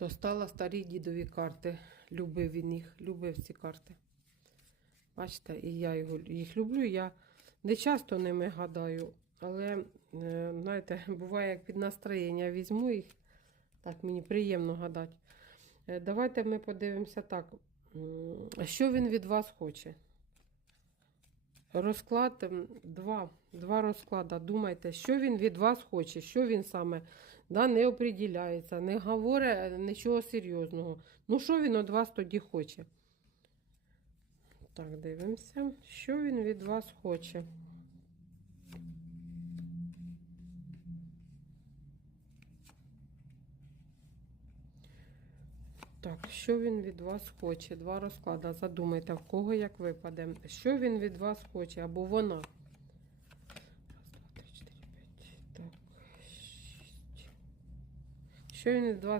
Достала старі дідові карти. Любив він їх, любив ці карти. Бачите, і я його, їх люблю. Я не часто ними гадаю, але, е, знаєте, буває, як під настроєння візьму їх. Так, мені приємно гадати. Е, Давайте ми подивимося так. Що він від вас хоче? Розклад два. Два розклада. Думайте, що він від вас хоче, що він саме да, не оприділяється, не говорить е, нічого серйозного. Ну, що він від вас тоді хоче? Так, дивимося, що він від вас хоче. Так, що він від вас хоче? Два розклади. Задумайте, в кого як випаде. Що він від вас хоче, або вона. Раз, два, три, чотири, п'ять. Так, шість. Що він від вас